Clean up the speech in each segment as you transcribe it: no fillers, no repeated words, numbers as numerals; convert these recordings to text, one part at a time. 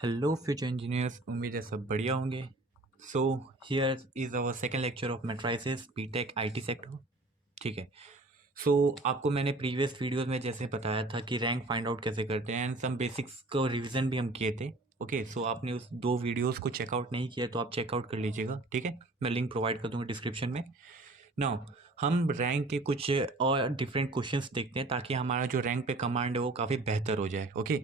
Hello future engineers, उम्मीद है सब बढ़िया होंगे। So here is our second lecture of matrices BTech IT sector. ठीक है। सो आपको मैंने प्रीवियस वीडियोस में जैसे बताया था कि रैंक फाइंड आउट कैसे करते हैं एंड सम बेसिक्स को रिवीजन भी हम किए थे। ओके, सो आपने उस दो वीडियोस को चेकआउट नहीं किया तो आप चेकआउट कर लीजिएगा। ठीक है, मैं लिंक प्रोवाइड कर दूंगा डिस्क्रिप्शन में। नाउ हम रैंक के कुछ और डिफरेंट क्वेश्चंस देखते हैं ताकि हमारा जो रैंक पे कमांड है वो काफ़ी बेहतर हो जाए। Okay,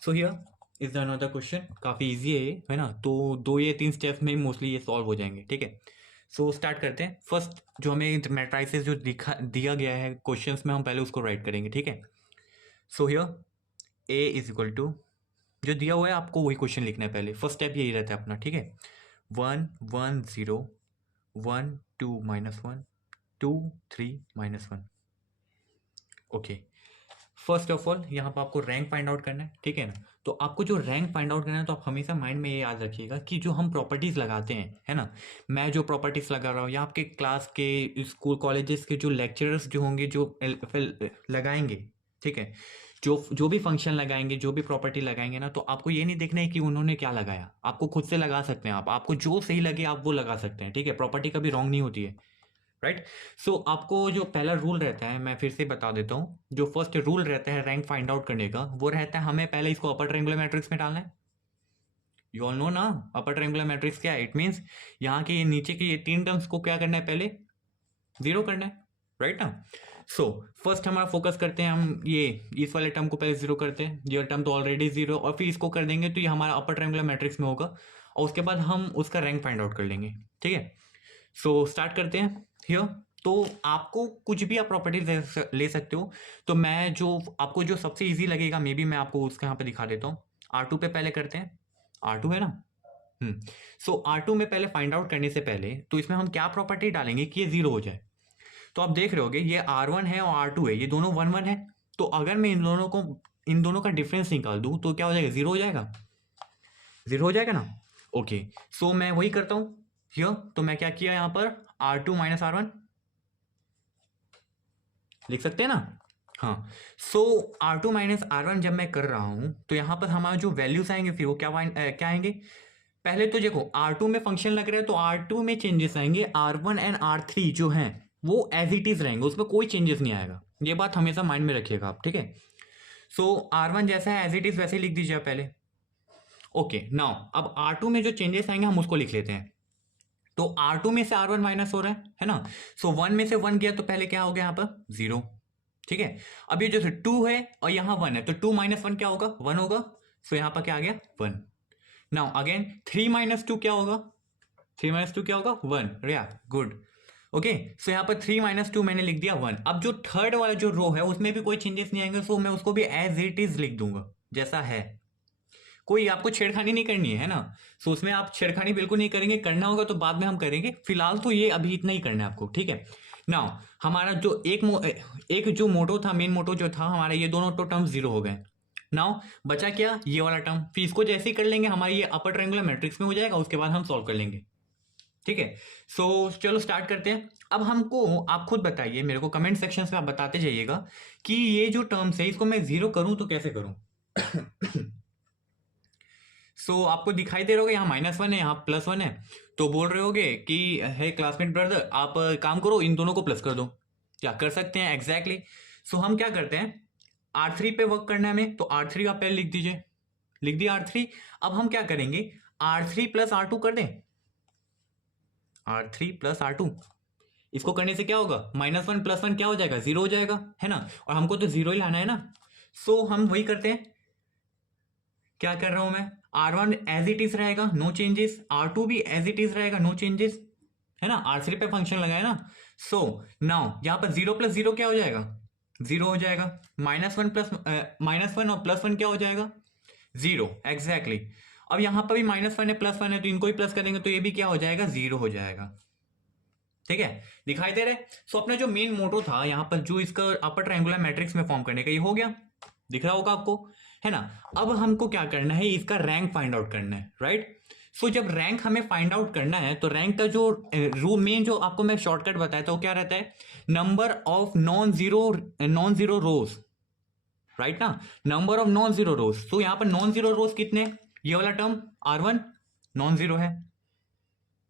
so here is the another question. काफ़ी इजी है ये, है ना। तो 2 या 3 स्टेप्स में मोस्टली ये सॉल्व हो जाएंगे। ठीक है, सो स्टार्ट करते हैं। फर्स्ट जो हमें मैट्राइसिस जो दिया गया है क्वेश्चंस में, हम पहले उसको राइट करेंगे। ठीक है, so here A is equal to जो दिया हुआ है आपको वही क्वेश्चन लिखना है पहले। फर्स्ट स्टेप यही रहता है अपना। ठीक है, 1 1 0 1 2 -1 2 3 -1। ओके, फर्स्ट ऑफ ऑल यहाँ पर आपको रैंक फाइंड आउट करना है। ठीक है ना। तो आपको जो रैंक फाइंड आउट करना है तो आप हमेशा माइंड में ये याद रखिएगा कि जो हम प्रॉपर्टीज़ लगाते हैं, है ना, मैं जो प्रॉपर्टीज़ लगा रहा हूँ या आपके क्लास के स्कूल कॉलेजेस के जो लेक्चरर्स जो होंगे जो लगाएंगे, ठीक है, जो जो भी फंक्शन लगाएंगे, जो भी प्रॉपर्टी लगाएंगे ना, तो आपको ये नहीं देखना है कि उन्होंने क्या लगाया। आपको खुद से लगा सकते हैं। आप आपको जो सही लगे आप वो लगा सकते हैं। ठीक है, प्रॉपर्टी कभी रॉन्ग नहीं होती है। राइट। सो आपको जो पहला रूल रहता है, मैं फिर से बता देता हूँ। जो फर्स्ट रूल रहता है रैंक फाइंड आउट करने का, वो रहता है हमें पहले इसको अपर ट्रायंगुलर मैट्रिक्स में डालना है। यू ऑल नो ना अपर ट्रायंगुलर मैट्रिक्स क्या है। इट मीन्स यहाँ के ये नीचे के ये 3 टर्म्स को क्या करना है, पहले 0 करना है। राइट ना। सो फर्स्ट हमारा फोकस करते हैं, हम ये इस वाले टर्म को पहले 0 करते हैं। ये टर्म तो ऑलरेडी 0, और फिर इसको कर देंगे तो ये हमारा अपर ट्रायंगुलर मैट्रिक्स में होगा, और उसके बाद हम उसका रैंक फाइंड आउट कर लेंगे। ठीक है, सो स्टार्ट करते हैं हियर। तो आपको कुछ भी आप प्रॉपर्टीज ले सकते हो। तो मैं जो आपको जो सबसे इजी लगेगा, मे बी मैं आपको उसका यहाँ पे दिखा देता हूँ। R2 पे पहले करते हैं। R2 है ना। सो R2 में पहले फाइंड आउट करने से पहले तो इसमें हम क्या प्रॉपर्टी डालेंगे कि ये 0 हो जाए। तो आप देख रहे होगे ये R1 है और R2 है, ये दोनों 1 1 है। तो अगर मैं इन दोनों का डिफरेंस निकाल दूं तो क्या हो जाएगा, 0 हो जाएगा। 0 हो जाएगा ना। ओके, सो मैं वही करता हूं हियर। तो मैं क्या किया यहाँ पर, R2 - R1 लिख सकते हैं ना। हाँ, सो R2 - R1 जब मैं कर रहा हूं तो यहां पर हमारा जो वैल्यूज आएंगे फिर वो क्या आएंगे। पहले तो देखो R2 में फंक्शन लग रहा है तो R2 में चेंजेस आएंगे। R1 एंड R3 जो हैं वो एज इट इज रहेंगे, उसमें कोई चेंजेस नहीं आएगा। ये बात हमेशा माइंड में रखिएगा आप। ठीक है, सो R1 जैसा है एज इट इज वैसे लिख दीजिए पहले। ओके, नाउ अब R2 में जो चेंजेस आएंगे हम उसको लिख लेते हैं। तो R2 में से R1 माइनस हो रहा है ना। सो 1 में से 1 गया तो पहले क्या हो गया यहाँ पर, 0। ठीक है, अब ये जो 2 है और यहाँ 1 है तो 2 - 1 क्या होगा, 1 होगा। सो यहाँ पर क्या आ गया, 1। नाउ अगेन 3 - 2 क्या होगा, 3 - 2 क्या होगा, 1। या गुड। ओके, सो यहाँ पर 3 - 2 मैंने लिख दिया 1। अब जो थर्ड वाला जो रो है उसमें भी कोई चेंजेस नहीं आएंगे, सो मैं उसको भी एज इट इज लिख दूंगा जैसा है। कोई आपको छेड़खानी नहीं करनी है ना। सो उसमें आप छेड़खानी बिल्कुल नहीं करेंगे। करना होगा तो बाद में हम करेंगे, फिलहाल तो ये अभी इतना ही करना है आपको। ठीक है, नाउ हमारा जो एक जो मोटो था, मेन मोटो जो था हमारा, ये दोनों तो टर्म 0 हो गए। नाउ बचा क्या, ये वाला टर्म। फिर इसको जैसे ही कर लेंगे हमारी ये अपर ट्रायंगुलर मैट्रिक्स में हो जाएगा, उसके बाद हम सॉल्व कर लेंगे। ठीक है, सो चलो स्टार्ट करते हैं। अब हमको आप खुद बताइए, मेरे को कमेंट सेक्शन में आप बताते जाइएगा कि ये जो टर्म्स है इसको मैं 0 करूं तो कैसे करूं। सो आपको दिखाई दे रहा होगा यहाँ -1 है, यहाँ +1 है। तो बोल रहे होगे कि है क्लासमेट ब्रदर, आप काम करो इन दोनों को प्लस कर दो। क्या कर सकते हैं एग्जैक्टली। सो हम क्या करते हैं, R3 पे वर्क करना है हमें, तो R3 आप पहले लिख दीजिए। लिख दिया R3। अब हम क्या करेंगे, R3 + R2 कर दें। R3 + R2, इसको करने से क्या होगा, -1 + 1 क्या हो जाएगा, 0 हो जाएगा, है ना। और हमको तो 0 ही लाना है ना। सो हम वही करते हैं। क्या कर रहा हूं मैं, R1 एज इट इज रहेगा, नो चेंजेस। R2 भी एज इट इज रहेगा, नो चेंजेस, है ना। R3 पे फंक्शन लगाया ना। सो नाउ यहाँ पर 0 + 0 क्या हो जाएगा, 0 हो जाएगा। -1 और +1 क्या हो जाएगा, 0 एग्जैक्टली। अब यहाँ पर भी -1 है +1 है तो इनको ही प्लस करेंगे तो ये भी क्या हो जाएगा, 0 हो जाएगा। ठीक है, दिखाई दे रहा है। सो अपना जो मेन मोटो था यहाँ पर, जो इसका अपर ट्रायंगुलर मैट्रिक्स में फॉर्म करने का, ये हो गया। दिख रहा होगा आपको, है ना। अब हमको क्या करना है, इसका रैंक फाइंड आउट करना है। राइट। सो जब रैंक हमें फाइंड आउट करना है तो रैंक का जो रू मेन जो आपको मैं शॉर्टकट बताया था वो क्या रहता है, number of non zero rows. Right ना, number of non zero rows. तो यहाँ पर नॉन जीरो रोज कितने, ये वाला टर्म R1 नॉन जीरो है,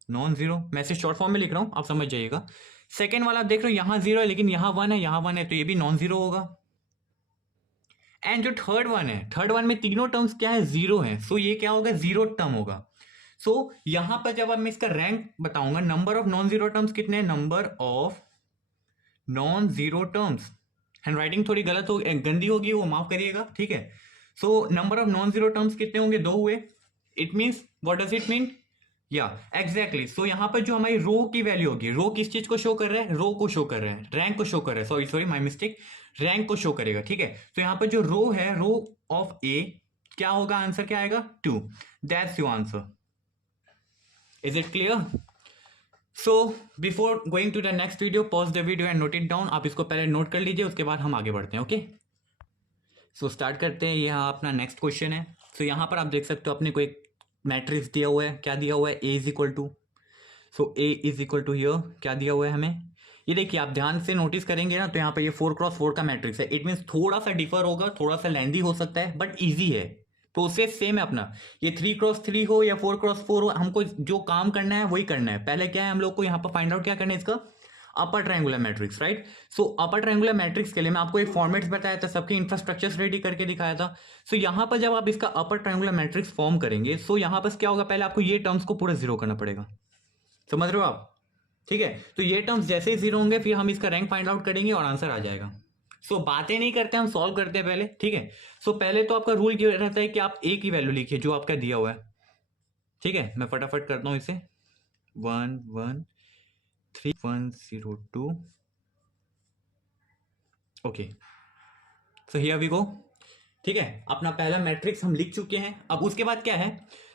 नॉन जीरो, मैं इसे शॉर्ट फॉर्म में लिख रहा हूं, आप समझ जाइएगा। सेकेंड वाला देख रहे हो यहाँ जीरो है लेकिन यहाँ वन है, यहाँ वन है, तो ये भी नॉन जीरो होगा। एंड जो थर्ड वन है, थर्ड वन में तीनों टर्म्स क्या है, जीरो है, सो ये क्या होगा, जीरो टर्म होगा। सो यहां पर जब अब मैं इसका रैंक बताऊंगा, number of non zero terms कितने, number of non zero terms, handwriting थोड़ी गलत हो गंदी होगी, वो माफ करिएगा, ठीक है। So number of non zero terms कितने होंगे, दो हुए। It means what does it mean, या एग्जैक्टली। सो यहाँ पर जो हमारी रो की वैल्यू होगी, रो किस चीज को शो कर रहा है, रो को शो कर रहा है, रैंक को शो कर रहा है, सॉरी माय मिस्टेक, रैंक को शो करेगा, ठीक है। तो यहाँ पर जो रो है, रो ऑफ ए, क्या होगा, आंसर क्या आएगा, 2, that's your answer. Is it clear? So before going to the next video, pause the video and note it down. आप इसको पहले नोट कर लीजिए, उसके बाद हम आगे बढ़ते हैं, ओके। सो स्टार्ट करते हैं, यह अपना नेक्स्ट क्वेश्चन है। सो यहाँ पर आप देख सकते हो अपने को एक मैट्रिक्स दिया हुआ है, क्या दिया हुआ है, A is equal to, so A is equal to here क्या दिया हुआ है हमें, ये देखिए आप ध्यान से नोटिस करेंगे ना, तो यहाँ पे ये 4x4 का मैट्रिक्स है। इट मीन्स थोड़ा सा डिफर होगा, थोड़ा सा लेंदी हो सकता है, बट इजी है, प्रोसेस सेम है अपना। ये 3x3 हो या 4x4 हो, हमको जो काम करना है वही करना है। पहले क्या है, हम लोग को यहाँ पर फाइंड आउट क्या करना है, इसका अपर ट्रायंगुलर मैट्रिक्स, राइट। सो अपर ट्रायंगुलर मैट्रिक्स के लिए मैं आपको एक फॉर्मेट्स बताया था, सबके इंफ्रास्ट्रक्चर्स रेडी करके दिखाया था। सो यहाँ पर जब आप इसका अपर ट्रायंगुलर मैट्रिक्स फॉर्म करेंगे, सो यहाँ पर क्या होगा, पहले आपको ये टर्म्स को पूरा जीरो करना पड़ेगा, समझ रहे हो आप, ठीक है। तो ये टर्म्स जैसे ही जीरो होंगे, फिर हम इसका रैंक फाइंड आउट करेंगे और आंसर आ जाएगा। सो बातें नहीं करते, हम सॉल्व करते हैं पहले, ठीक है। सो पहले तो आपका रूल क्या रहता है कि आप ए की वैल्यू लिखिए जो आपका दिया हुआ है, ठीक है। मैं फटाफट करता हूं इसे, 1 1 3 1 0 2, okay. So here we go, ठीक है। अपना पहला मैट्रिक्स हम लिख चुके हैं। अब उसके बाद क्या है,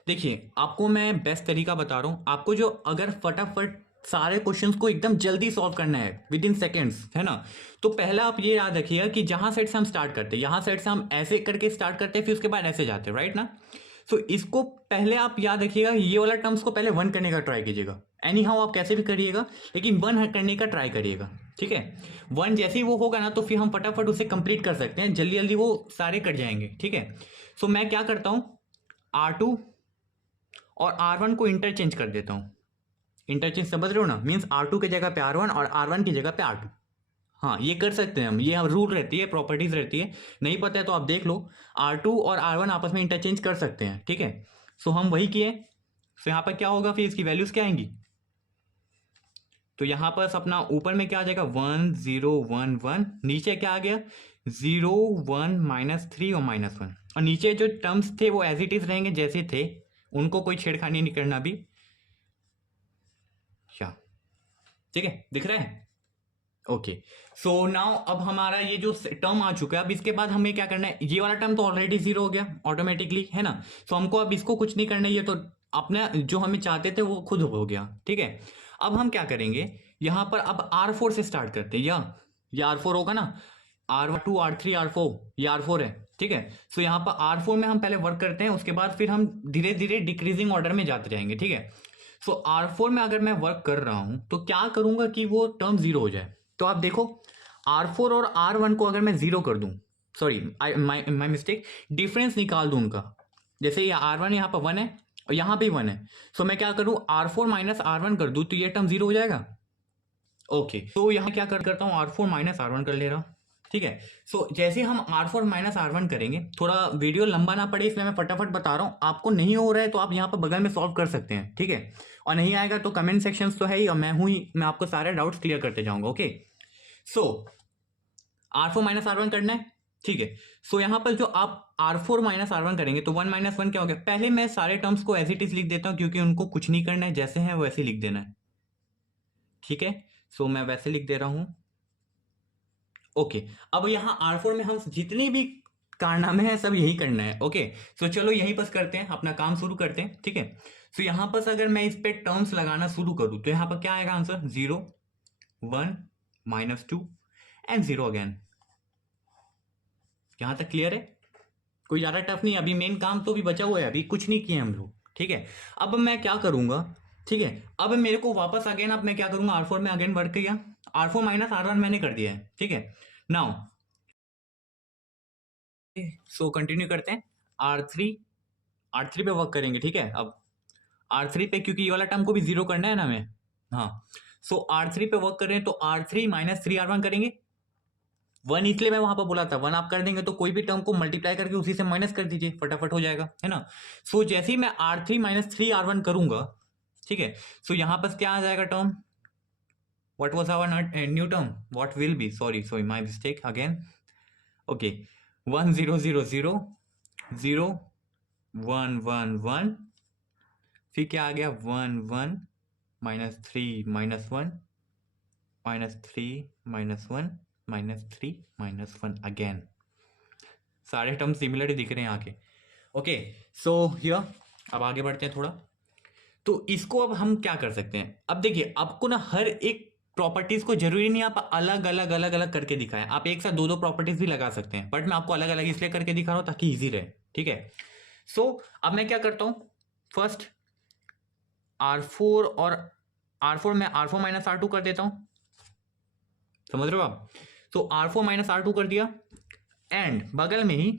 देखिए आपको मैं बेस्ट तरीका बता रहा हूं, आपको जो अगर फटाफट सारे क्वेश्चंस को एकदम जल्दी सॉल्व करना है विद इन सेकेंड्स, है ना, तो पहला आप ये याद रखिएगा कि जहां साइड से हम स्टार्ट करते हैं, यहां साइड से हम ऐसे करके स्टार्ट करते हैं, फिर उसके बाद ऐसे जाते हैं, राइट ना। सो इसको पहले आप याद रखिएगा, ये वाला टर्म्स को पहले 1 करने का ट्राई कीजिएगा, एनी हाउ आप कैसे भी करिएगा, लेकिन 1 करने का ट्राई करिएगा, ठीक है। 1 जैसे ही वो होगा ना, तो फिर हम फटाफट उसे कंप्लीट कर सकते हैं, जल्दी जल्दी वो सारे कट जाएंगे, ठीक है। सो मैं क्या करता हूं, R2 और R1 को इंटरचेंज कर देता हूं। इंटरचेंज समझ रहे हो ना, मीन्स R2 की जगह पे R1 और R1 की जगह पे R2। हाँ ये कर सकते हैं हम, ये रूल रहती है, प्रॉपर्टीज रहती है, नहीं पता है तो आप देख लो। R2 और R1 आपस में इंटरचेंज कर सकते हैं, ठीक है। सो हम वही किए। सो यहाँ पर क्या होगा, फिर इसकी वैल्यूज क्या आएंगी, तो यहाँ पर अपना ऊपर में क्या आ जाएगा, 1 0 1 1, नीचे क्या आ गया, 0 1 -3 और -1, और नीचे जो टर्म्स थे वो एज इट इज रहेंगे जैसे थे, उनको कोई छेड़खानी नहीं करना भी, क्या, ठीक है, दिख रहा है, ओके। सो नाउ अब हमारा ये जो टर्म आ चुका है, अब इसके बाद हमें क्या करना है, ये वाला टर्म तो ऑलरेडी जीरो हो गया ऑटोमेटिकली, है ना। सो हमको अब इसको कुछ नहीं करना है, ये तो अपने जो हमें चाहते थे वो खुद हो गया, ठीक है। अब हम क्या करेंगे, यहां पर अब R4 से स्टार्ट करते हैं, या ये R4 होगा ना, R2 R3 R4, ये R4 है, ठीक है। सो यहाँ पर R4 में हम पहले वर्क करते हैं, उसके बाद फिर हम धीरे धीरे डिक्रीजिंग ऑर्डर में जाते जाएंगे, ठीक है। सो R4 में अगर मैं वर्क कर रहा हूं तो क्या करूंगा कि वो टर्म जीरो हो जाए। तो आप देखो, R4 और R1 को अगर मैं जीरो कर दूं, सॉरी माई मिस्टेक, डिफरेंस निकाल दूं उनका, जैसे ये R1 यहाँ पर 1 है और यहाँ पे 1 है, सो मैं क्या करूं, R4 - R1 कर दूं, तो ये टर्म जीरो हो जाएगा, ओके। तो यहाँ क्या करता हूँ, R4 - R1 कर ले रहा हूँ, ठीक है। सो जैसे हम R4 - R1 करेंगे, थोड़ा वीडियो लंबा ना पड़े इसलिए मैं फटाफट बता रहा हूँ, आपको नहीं हो रहा है तो आप यहाँ पर बगल में सॉल्व कर सकते हैं, ठीक है। और नहीं आएगा तो कमेंट सेक्शंस तो है ही, और मैं हूँ ही, मैं आपको सारे डाउट्स क्लियर करते जाऊंगा, ओके। सो R4 - R1 करना है, ठीक है। सो यहाँ पर जो आप R4 - R1 करेंगे तो 1 - 1 क्या हो गया, पहले मैं सारे टर्म्स को एज इट इज लिख देता हूँ, क्योंकि उनको कुछ नहीं करना है, जैसे है वैसे लिख देना है, ठीक है। सो मैं वैसे लिख दे रहा हूं, ओके। अब यहाँ R4 में हम जितनी भी कारनामे हैं सब यही करना है, ओके। सो चलो यहीं पर करते हैं, अपना काम शुरू करते हैं, ठीक है। सो यहाँ पर अगर मैं इस पे टर्म्स लगाना शुरू करूं तो यहाँ पर क्या आएगा आंसर, 0 1 -2 एंड 0 अगेन। यहां तक क्लियर है, कोई ज्यादा टफ नहीं, अभी मेन काम तो भी बचा हुआ है, अभी कुछ नहीं किए हम लोग, ठीक है। अब मैं क्या करूंगा, ठीक है, अब मेरे को वापस अगेन, अब मैं क्या करूंगा, R4 में अगेन वर्क किया, R4 - R1 मैंने कर दिया है, ठीक है। नाउ सो कंटिन्यू करते हैं, R3 R3 पे वर्क करेंगे, ठीक है। अब R3 पे, क्योंकि ये वाला टर्म को भी जीरो करना है ना हमें, हाँ। सो R3 पे वर्क कर रहे हैं तो R3 माइनस 3R1 करेंगे। 1 इसलिए मैं वहां पर बोला था 1 आप कर देंगे तो कोई भी टर्म को मल्टीप्लाई करके उसी से माइनस कर दीजिए, फटाफट हो जाएगा, है ना। सो जैसे ही मैं R3 माइनस 3R1 करूंगा, ठीक है, सो यहां पर क्या आ जाएगा term, what was our new term, what will be, sorry my mistake again, okay, 1 0 0 0 0 1 1 1, फिर क्या आ गया 1 1 minus 3 minus 1 minus 3 minus 1 minus 3 minus 1 again, सारे टर्म सिमिलर दिख रहे हैं आगे। ओके, सो हियर अब आगे बढ़ते हैं थोड़ा। तो इसको अब हम क्या कर सकते हैं, अब देखिए आपको ना हर एक प्रॉपर्टीज को जरूरी नहीं आप अलग अलग करके दिखाएं, आप एक साथ दो प्रॉपर्टीज भी लगा सकते हैं, बट मैं आपको अलग अलग इसलिए करके दिखा रहा हूं ताकि इजी रहे, ठीक है। सो अब मैं क्या करता हूं, फर्स्ट R4 और R4 में R4 माइनस R2 कर देता हूं, समझ रहे हो आप। तो R4 माइनस R2 कर दिया, एंड बगल में ही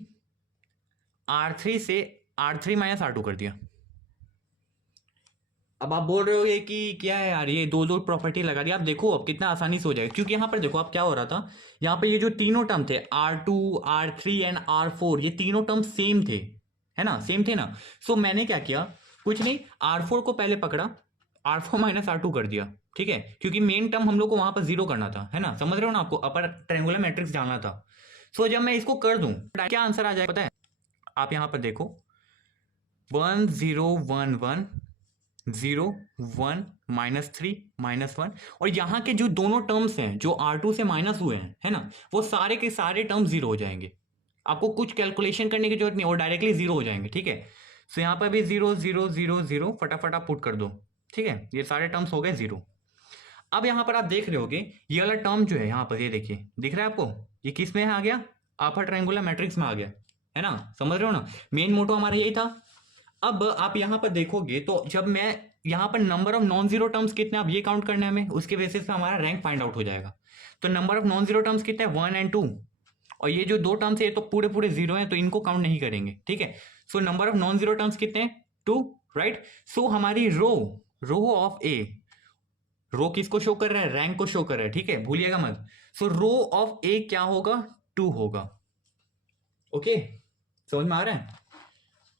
R3 से R3 माइनस R2 कर दिया। अब आप बोल रहे हो कि क्या है यार ये दो प्रॉपर्टी लगा दी, आप देखो अब कितना आसानी से हो जाएगा, क्योंकि यहाँ पर देखो आप क्या हो रहा था, यहाँ पे ये जो तीनों टर्म थे R2 R3 एंड R4, ये तीनों टर्म सेम थे, है ना, सेम थे ना। सो मैंने क्या किया, कुछ नहीं, R4 को पहले पकड़ा, R4 माइनस R2 कर दिया, ठीक है, क्योंकि मेन टर्म हम लोग को वहां पर जीरो करना था, है ना, समझ रहे हो ना, आपको अपर ट्रायंगुलर मैट्रिक्स डालना था। सो जब मैं इसको कर दूं क्या आंसर आ जाएगा पता है, आप यहाँ पर देखो 1 0 1 1 0 1 माइनस 3 माइनस 1, और यहाँ के जो दोनों टर्म्स हैं जो R2 से माइनस हुए हैं, है ना, वो सारे के सारे टर्म्स जीरो हो जाएंगे, आपको कुछ कैलकुलेशन करने की जरूरत नहीं, वो डायरेक्टली जीरो हो जाएंगे, ठीक है। सो यहाँ पर भी 0 0 0 0 फटाफट आप पुट कर दो, ठीक है, ये सारे टर्म्स हो गए जीरो। अब यहाँ पर आप देख रहे होगे ये वाला टर्म जो है यहाँ पर, ये देखिए दिख रहा है आपको, ये किस में आ गया, अपर ट्रायंगुलर मैट्रिक्स में आ गया, है ना, समझ रहे हो ना, मेन मोटो हमारा यही था। अब आप यहाँ पर देखोगे तो जब मैं यहाँ पर number of non zero terms कितने आप ये काउंट करना है हमें, उसके बेसिस पे हमारा रैंक फाइंड आउट हो जाएगा। तो number of non zero terms कितने हैं 1 एंड 2, और ये जो दो टर्म्स है ये तो पूरे पूरे जीरो हैं तो इनको काउंट नहीं करेंगे, ठीक है। So number of non zero terms कितने हैं 2, राइट। सो हमारी रो ऑफ ए, रो किसको शो कर रहा है, रैंक को शो कर रहा है, ठीक है, भूलिएगा मत। सो रो ऑफ ए क्या होगा 2 होगा, ओके, समझ में आ रहा है।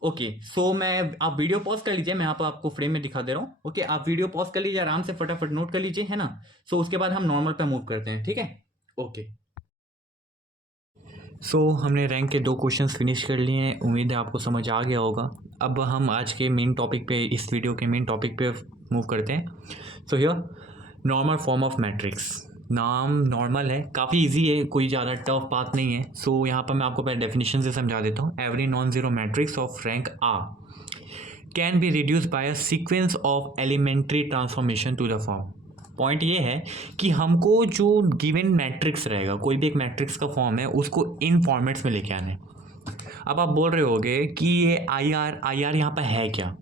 ओके, सो मैं, आप वीडियो पॉज कर लीजिए, मैं यहाँ पर आपको फ्रेम में दिखा दे रहा हूँ। ओके, आप वीडियो पॉज कर लीजिए, आराम से फटाफट नोट कर लीजिए, है ना। सो उसके बाद हम नॉर्मल पे मूव करते हैं, ठीक है। ओके, सो हमने रैंक के 2 क्वेश्चंस फिनिश कर लिए हैं, उम्मीद है आपको समझ आ गया होगा। अब हम आज के मेन टॉपिक पे, इस वीडियो के मेन टॉपिक पे मूव करते हैं। So here normal form of matrix, नाम नॉर्मल है, काफ़ी इजी है, कोई ज़्यादा टफ बात नहीं है। सो यहाँ पर मैं आपको पहले डेफिनेशन से समझा देता हूँ। Every non zero matrix of rank R can be reduce by a sequence of elementary transformation to the form. Point ये है कि हमको जो गिवन मैट्रिक्स रहेगा, कोई भी एक मैट्रिक्स का फॉर्म है, उसको इन फॉर्मेट्स में लेके आना है। अब आप बोल रहे होगे कि ये आई आर यहाँ पर है क्या।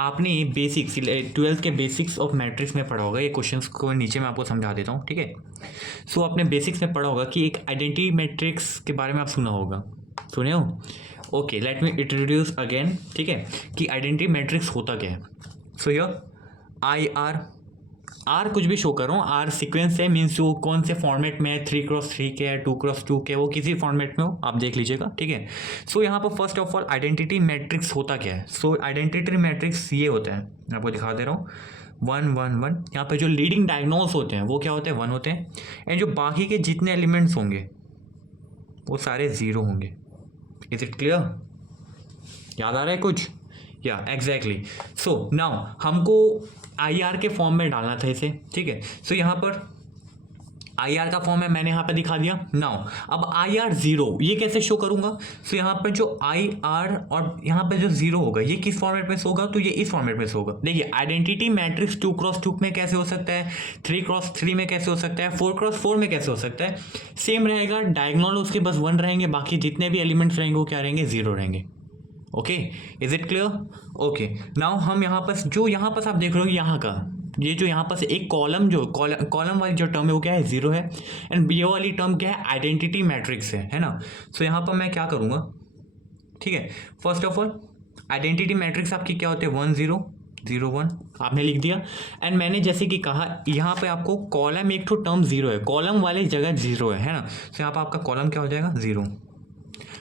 आपने बेसिक्स 12th के बेसिक्स ऑफ मैट्रिक्स में पढ़ा होगा, ये क्वेश्चंस को नीचे मैं आपको समझा देता हूँ, ठीक है। आपने बेसिक्स में पढ़ा होगा कि एक आइडेंटिटी मैट्रिक्स के बारे में आप सुना होगा, सुने हो। Okay, let me introduce again, ठीक है, कि आइडेंटिटी मैट्रिक्स होता क्या है। हियर आई आर कुछ भी शो कर रहा हूँ, आर सीक्वेंस है, मीन्स वो कौन से फॉर्मेट में है, 3x3 के है, 2x2 के, वो किसी फॉर्मेट में हो आप देख लीजिएगा, ठीक है। यहाँ पर first of all identity matrix होता क्या है। आइडेंटिटी मैट्रिक्स ये होता है, मैं आपको दिखा दे रहा हूँ, 1 1 1। यहाँ पे जो लीडिंग डायगोनल्स होते हैं वो क्या होते हैं, 1 होते हैं, एंड जो बाकी के जितने एलिमेंट्स होंगे वो सारे 0 होंगे। इज इट क्लियर, याद आ रहा है कुछ, या एग्जैक्टली। नाउ हमको आई आर के फॉर्म में डालना था इसे, ठीक है। यहाँ पर आई आर का फॉर्म है, मैंने यहाँ पे दिखा दिया। नाउ अब आई आर 0 ये कैसे शो करूंगा। यहाँ पर जो आई आर और यहाँ पे जो 0 होगा ये किस फॉर्मेट में शो होगा, तो ये इस फॉर्मेट में शो होगा। देखिए आइडेंटिटी मैट्रिक्स 2x2 में कैसे हो सकता है, 3x3 में कैसे हो सकता है, 4x4 में कैसे हो सकता है, सेम रहेगा, डायगोनल उसके बस 1 रहेंगे, बाकी जितने भी एलिमेंट्स रहेंगे वो क्या रहेंगे, 0 रहेंगे। Okay, is it clear. Okay, now हम यहाँ पर जो यहाँ पर आप देख रहे हो यहाँ का ये जो यहाँ पर एक कॉलम, जो कॉलम वाली जो टर्म है वो क्या है, 0 है, एंड ये वाली टर्म क्या है, आइडेंटिटी मैट्रिक्स है ना। यहाँ पर मैं क्या करूँगा, ठीक है, first of all identity matrix आपकी क्या होते हैं 1 0 0 1 आपने लिख दिया। एंड मैंने जैसे कि कहा यहाँ पे आपको कॉलम एक तो टर्म जीरो है, कॉलम वाले जगह जीरो है ना, तो यहाँ पर आपका कॉलम क्या हो जाएगा 0।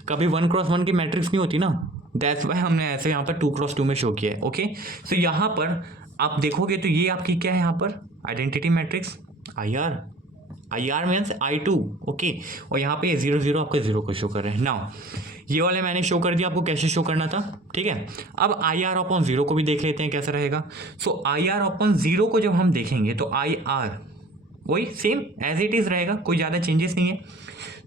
कभी 1 क्रॉस 1 की मैट्रिक्स नहीं होती ना, दैट्स वाई हमने ऐसे यहाँ पर 2 क्रॉस 2 में शो किया है। ओके, सो यहाँ पर आप देखोगे तो ये आपकी क्या है यहाँ पर identity matrix I R means I2। Okay, और यहाँ पे ये 0 0 आपका 0 को शो कर रहे हैं। नाउ ये वाले मैंने शो कर दिया आपको कैसे शो करना था, ठीक है। अब आई आर अपॉन 0 को भी देख लेते हैं कैसा रहेगा। सो आई आर अपॉन 0 को जब हम देखेंगे तो आई आर वही सेम एज इट इज़ रहेगा, कोई ज़्यादा चेंजेस नहीं है।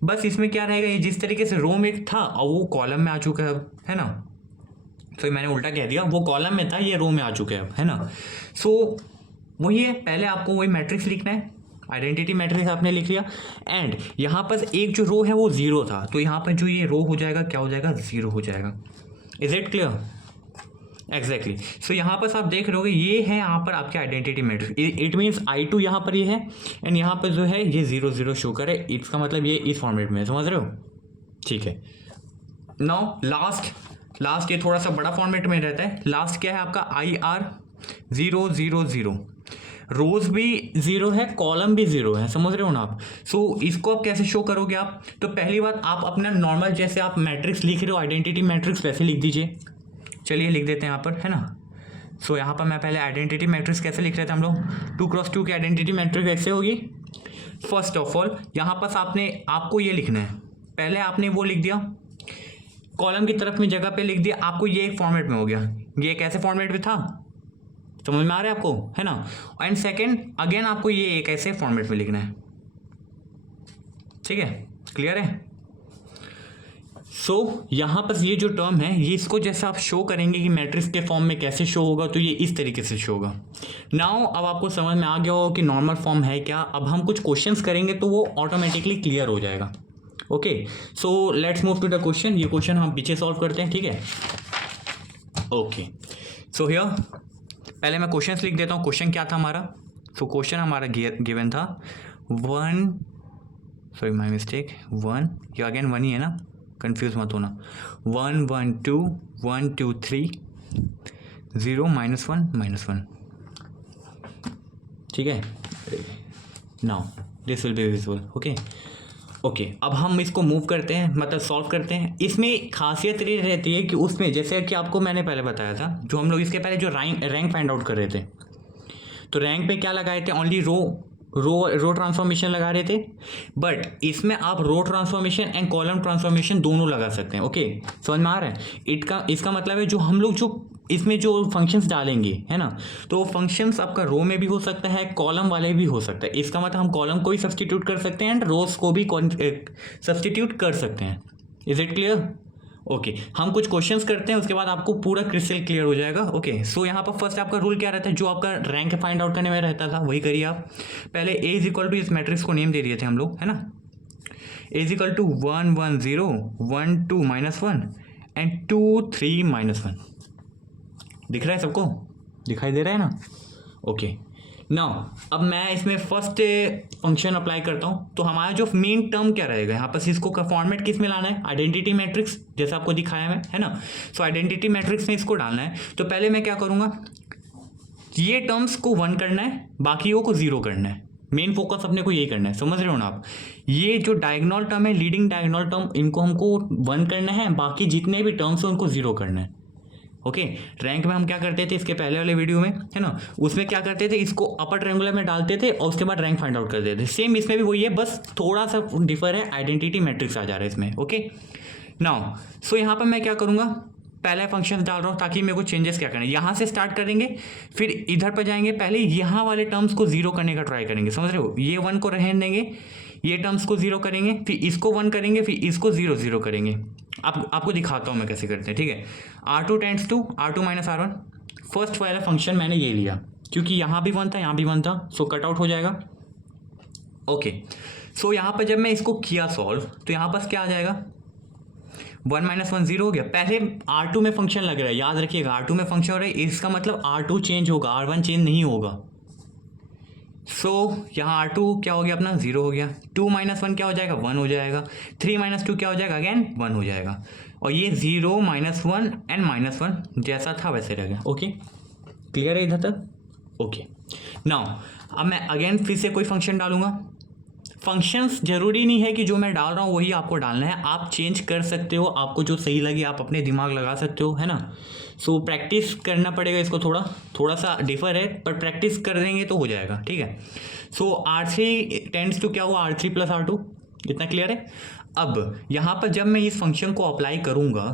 बस इसमें क्या रहेगा, ये जिस तरीके से रो में था और वो कॉलम में आ चुका है अब, है ना। तो मैंने उल्टा कह दिया, वो कॉलम में था ये रो में आ चुका है अब, है ना। सो वही है, पहले आपको वही मैट्रिक्स लिखना है, आइडेंटिटी मैट्रिक्स आपने लिख लिया। एंड यहाँ पर एक जो रो है वो 0 था, तो यहाँ पर जो ये रो हो जाएगा क्या हो जाएगा 0 हो जाएगा। Is it clear? एग्जैक्टली। सो यहाँ पर आप देख रहे होगे ये है यहाँ पर आपके identity matrix, it means I2 यहाँ पर ये है एंड यहाँ पर जो है ये 0 0 शो करे, इसका मतलब ये इस फॉर्मेट में, समझ रहे हो? ठीक है। नाउ लास्ट ये थोड़ा सा बड़ा फॉर्मेट में रहता है। लास्ट क्या है आपका IR 0 0 0, रोज भी 0 है, कॉलम भी 0 है, समझ रहे हो ना आप। सो इसको आप कैसे शो करोगे आप, तो पहली बात आप अपना नॉर्मल जैसे आप मैट्रिक्स लिख रहे हो आइडेंटिटी मैट्रिक्स वैसे लिख दीजिए। चलिए लिख देते हैं यहाँ पर, है ना। सो यहाँ पर मैं पहले आइडेंटिटी मैट्रिक्स कैसे लिख रहे थे हम लोग, 2 क्रॉस 2 की आइडेंटिटी मैट्रिक्स कैसे होगी। फर्स्ट ऑफ ऑल यहाँ पर आपको ये लिखना है, पहले आपने वो लिख दिया कॉलम की तरफ में जगह पे लिख दिया, आपको ये एक फॉर्मेट में हो गया, ये कैसे फॉर्मेट में था समझ में आ रहा है आपको, है ना। एंड सेकेंड अगेन आपको ये एक ऐसे फॉर्मेट में लिखना है, ठीक है, क्लियर है। सो यहाँ पर ये जो टर्म है ये इसको जैसे आप शो करेंगे कि मैट्रिक्स के फॉर्म में कैसे शो होगा, तो ये इस तरीके से शो होगा। नाउ अब आपको समझ में आ गया हो कि नॉर्मल फॉर्म है क्या। अब हम कुछ क्वेश्चंस करेंगे तो वो ऑटोमेटिकली क्लियर हो जाएगा। Okay, so let's move to the question. ये क्वेश्चन हम पीछे सॉल्व करते हैं, ठीक है। ओके, सो हियर पहले मैं क्वेश्चंस लिख देता हूँ। क्वेश्चन क्या था हमारा, सो क्वेश्चन हमारा गिवन था 1, सॉरी माय मिस्टेक, 1, ये अगेन 1 ही है ना, कंफ्यूज मत होना। 1 1 2 1 2 3 0 -1 -1, ठीक है। Now this will be visual. Okay, अब हम इसको मूव करते हैं, मतलब सॉल्व करते हैं। इसमें खासियत ये रहती है कि उसमें जैसे कि आपको मैंने पहले बताया था, जो हम लोग इसके पहले जो रैंक फाइंड आउट कर रहे थे, तो रैंक पे क्या लगाए थे, ओनली रो ट्रांसफॉर्मेशन लगा रहे थे। बट इसमें आप रो ट्रांसफॉर्मेशन एंड कॉलम ट्रांसफॉर्मेशन दोनों लगा सकते हैं। ओके, समझ में आ रहा है। इसका मतलब है जो हम लोग जो इसमें जो फंक्शंस डालेंगे, है ना, तो फंक्शंस आपका रो में भी हो सकता है, कॉलम वाले भी हो सकता है। इसका मतलब हम कॉलम को भी सब्सटीट्यूट कर सकते हैं एंड रोज को भी सब्सटीट्यूट कर सकते हैं। Is it clear? ओके, हम कुछ क्वेश्चंस करते हैं, उसके बाद आपको पूरा क्रिस्टल क्लियर हो जाएगा। ओके, सो यहाँ पर फर्स्ट आपका रूल क्या रहता है, जो आपका रैंक फाइंड आउट करने में रहता था वही करिए आप। पहले A इज इक्वल टू, इस मैट्रिक्स को नेम दे दिए थे हम लोग, है ना। A is equal to 1 1 0 1 2 -1 and 2 3 -1। दिख रहा है सबको, दिखाई दे रहा है ना। ओके, नाउ अब मैं इसमें फर्स्ट फंक्शन अप्लाई करता हूँ। तो हमारा जो मेन टर्म क्या रहेगा यहाँ पर, इसको का फॉर्मेट किस में लाना है, आइडेंटिटी मैट्रिक्स, जैसा आपको दिखाया है ना। सो आइडेंटिटी मैट्रिक्स में इसको डालना है। तो पहले मैं क्या करूँगा, ये टर्म्स को 1 करना है, बाकियों को 0 करना है। मेन फोकस अपने को यही करना है, समझ रहे हो ना आप। ये जो डायगोनल टर्म है, लीडिंग डायगोनल टर्म, इनको हमको 1 करना है, बाकी जितने भी टर्म्स हैं उनको 0 करना है। ओके, रैंक में हम क्या करते थे इसके पहले वाले वीडियो में, है ना, उसमें क्या करते थे, इसको अपर ट्रायंगुलर में डालते थे और उसके बाद रैंक फाइंड आउट कर देते थे। सेम इसमें भी वही है, बस थोड़ा सा डिफर है, आइडेंटिटी मैट्रिक्स आ जा रहा है इसमें। ओके, नाउ सो यहाँ पर मैं क्या करूँगा, पहले फंक्शन डाल रहा हूँ ताकि मेरे को चेंजेस क्या करना है। यहाँ से स्टार्ट करेंगे, फिर इधर पर जाएंगे, पहले यहाँ वाले टर्म्स को 0 करने का ट्राई करेंगे, समझ रहे हो। ये 1 को रहने देंगे, ये टर्म्स को 0 करेंगे, फिर इसको 1 करेंगे, फिर इसको 0 0 करेंगे। आपको दिखाता हूँ मैं कैसे करते हैं, ठीक है। R2 tends to R2 - R1, first वाला फंक्शन मैंने ये लिया क्योंकि यहाँ भी 1 था, यहाँ भी 1 था, सो कट आउट हो जाएगा। ओके, सो यहाँ पर जब मैं इसको किया सॉल्व, तो यहाँ पर क्या आ जाएगा, 1 - 1 0 हो गया। पहले R2 में फंक्शन लग रहा है, याद रखिएगा R2 में फंक्शन हो रहा है, इसका मतलब R2 चेंज होगा, R1 चेंज नहीं होगा। सो यहाँ R2 क्या हो गया अपना 0 हो गया, 2 - 1 क्या हो जाएगा 1 हो जाएगा, 3 - 2 क्या हो जाएगा अगेन 1 हो जाएगा, और ये 0 - 1 एंड -1 जैसा था वैसे रह गया। ओके क्लियर है इधर तक? ओके नाउ अब मैं अगेन फिर से कोई फंक्शन डालूंगा। फंक्शंस जरूरी नहीं है कि जो मैं डाल रहा हूँ वही आपको डालना है, आप चेंज कर सकते हो, आपको जो सही लगे आप अपने दिमाग लगा सकते हो, है ना। सो प्रैक्टिस करना पड़ेगा इसको, थोड़ा सा डिफर है पर प्रैक्टिस कर देंगे तो हो जाएगा, ठीक है। सो R3 टेंड्स टू क्या हुआ R3 + R2, इतना क्लियर है। अब यहाँ पर जब मैं इस फंक्शन को अप्लाई करूँगा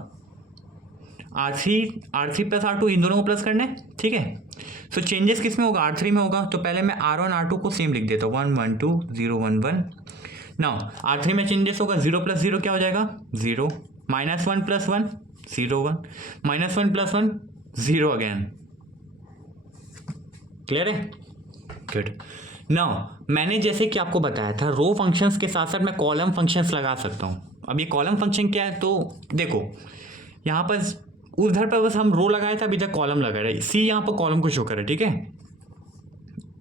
R3 + R2 इन दोनों को प्लस करना है, ठीक है। सो चेंजेस किस में होगा R3 में होगा, तो पहले मैं R1 R2 को सेम लिख देता हूँ 1 1 2 0 1 1। नाउ R3 में चेंजेस होगा 0 + 0 क्या हो जाएगा 0, -1 + 1 0 1, -1 + 1 0 अगेन। क्लियर है? गुड। नाउ मैंने जैसे कि आपको बताया था रो फंक्शंस के साथ साथ मैं कॉलम फंक्शंस लगा सकता हूँ। अब ये कॉलम फंक्शन क्या है, तो देखो यहाँ पर उधर पर बस हम रो लगाया था, अभी तक कॉलम लगा रहे, सी यहाँ पर कॉलम को शो करे, ठीक है।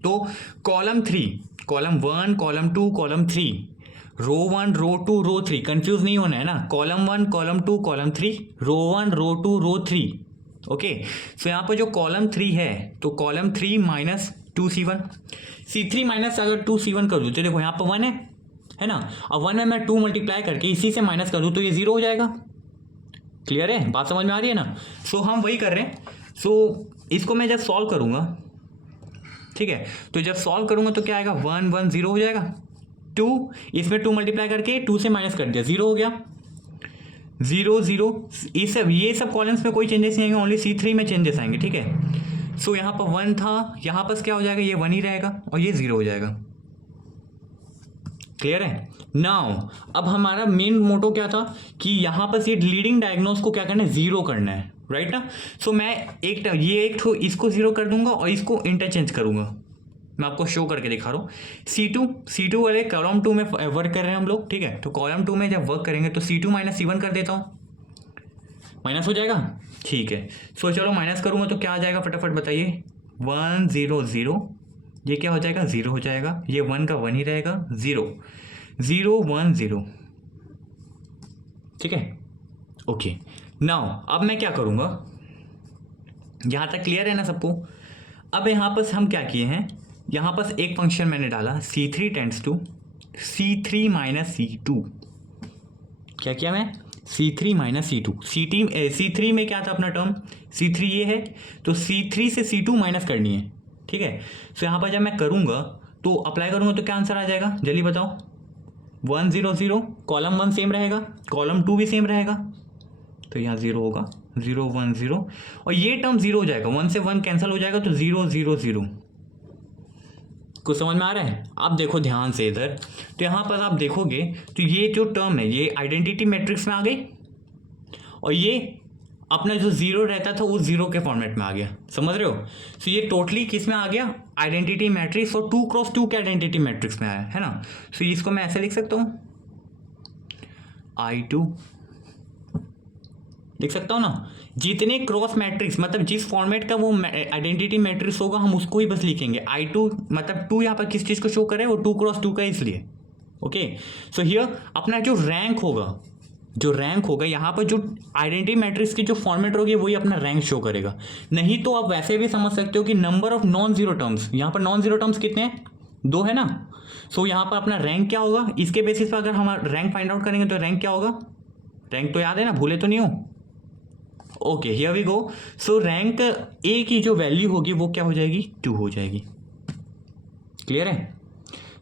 तो कॉलम 3, कॉलम 1 कॉलम 2 कॉलम 3, रो 1 रो 2 रो 3, कंफ्यूज नहीं होना है ना, कॉलम 1 कॉलम 2 कॉलम 3, रो 1 रो 2 रो 3। ओके सो यहाँ पर जो कॉलम 3 है तो कॉलम 3 - 2C1, C3 माइनस अगर 2C1 कर दूँ तो देखो यहाँ पर 1 है ना, अब 1 में मैं 2 मल्टीप्लाई करके इसी से माइनस कर दूँ तो ये 0 हो जाएगा। क्लियर है, बात समझ में आ रही है ना। सो हम वही कर रहे हैं। सो इसको मैं जब सॉल्व करूंगा, ठीक है, तो जब सॉल्व करूंगा तो क्या आएगा 1 1 0 हो जाएगा, 2 इसमें 2 मल्टीप्लाई करके 2 से माइनस कर दिया 0 हो गया, 0 0 ये सब कॉलम्स में कोई चेंजेस नहीं आएंगे, ओनली C3 में चेंजेस आएंगे, ठीक है। सो यहाँ पर 1 था, यहाँ पर क्या हो जाएगा ये 1 ही रहेगा और ये 0 हो जाएगा। क्लियर है। नाउ अब हमारा मेन मोटो क्या था कि यहाँ पर ये लीडिंग डायग्नोस को क्या करना है 0 करना है, राइट ना। सो मैं एक इसको 0 कर दूंगा और इसको इंटरचेंज करूंगा, मैं आपको शो करके दिखा रहा हूँ। C2 वाले कॉलम 2 में वर्क कर रहे हैं हम लोग, ठीक है। तो कॉलम 2 में जब वर्क करेंगे तो C2 - C1 कर देता हूँ, माइनस हो जाएगा, ठीक है। सो चलो माइनस करूंगा तो क्या आ जाएगा फटाफट बताइए, 1 0 0, ये क्या हो जाएगा 0 हो जाएगा, ये 1 का 1 ही रहेगा, 0 0 1 0, ठीक है। ओके नाउ अब मैं क्या करूंगा, यहां तक क्लियर है ना सबको। अब यहां पर हम क्या किए हैं, यहां पर एक फंक्शन मैंने डाला C3 tends to C3 - C2, क्या किया मैं C3 - C2, C3 में क्या था अपना टर्म C3 ये है, तो C3 से C2 माइनस करनी है, ठीक है। सो यहाँ पर जब मैं करूँगा तो अप्लाई करूँगा तो क्या आंसर आ जाएगा जल्दी बताओ, 1 0 0, कॉलम 1 सेम रहेगा, कॉलम 2 भी सेम रहेगा, तो यहाँ 0 होगा, 0 1 0, और ये टर्म 0 हो जाएगा, 1 से 1 कैंसिल हो जाएगा तो 0 0 0। कुछ समझ में आ रहा है? आप देखो ध्यान से इधर, तो यहाँ पर आप देखोगे तो ये जो टर्म है ये आइडेंटिटी मैट्रिक्स में आ गई, और ये अपना जो 0 रहता था उस 0 के फॉर्मेट में आ गया, समझ रहे हो। सो ये टोटली किस में आ गया, आइडेंटिटी मैट्रिक्स, और 2 क्रॉस 2 के आइडेंटिटी मैट्रिक्स में आया है ना। सो इसको मैं ऐसे लिख सकता हूँ, I2 लिख सकता हूँ ना, जितने क्रॉस मैट्रिक्स मतलब जिस फॉर्मेट का वो आइडेंटिटी मैट्रिक्स होगा हम उसको ही बस लिखेंगे। I2 मतलब 2 यहाँ पर किस चीज़ को शो करे, वो 2 क्रॉस 2 का इसलिए। ओके सो हियर अपना जो रैंक होगा यहाँ पर जो आइडेंटिटी मैट्रिक्स की जो फॉर्मेट होगी वही अपना रैंक शो करेगा। नहीं तो आप वैसे भी समझ सकते हो कि number of non zero terms, यहाँ पर नॉन जीरो टर्म्स कितने हैं 2 है ना। सो यहाँ पर अपना रैंक क्या होगा, इसके बेसिस पर अगर हम रैंक फाइंड आउट करेंगे तो रैंक क्या होगा, रैंक तो याद है ना, भूले तो नहीं हो। Okay here we go. So rank A की जो वैल्यू होगी वो क्या हो जाएगी 2 हो जाएगी। क्लियर है।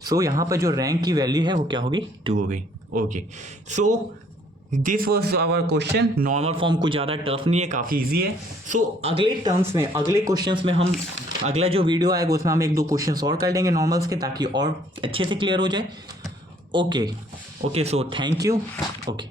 सो यहाँ पर जो रैंक की वैल्यू है वो क्या होगी 2 हो गई। Okay so this was our question. Normal form कुछ ज़्यादा टफ नहीं है, काफ़ी ईजी है। सो अगले टर्म्स में अगले क्वेश्चंस में हम अगला जो वीडियो आएगा उसमें हम 1-2 क्वेश्चंस और कर लेंगे नॉर्मल्स के, ताकि और अच्छे से क्लियर हो जाए। Okay so thank you. Okay.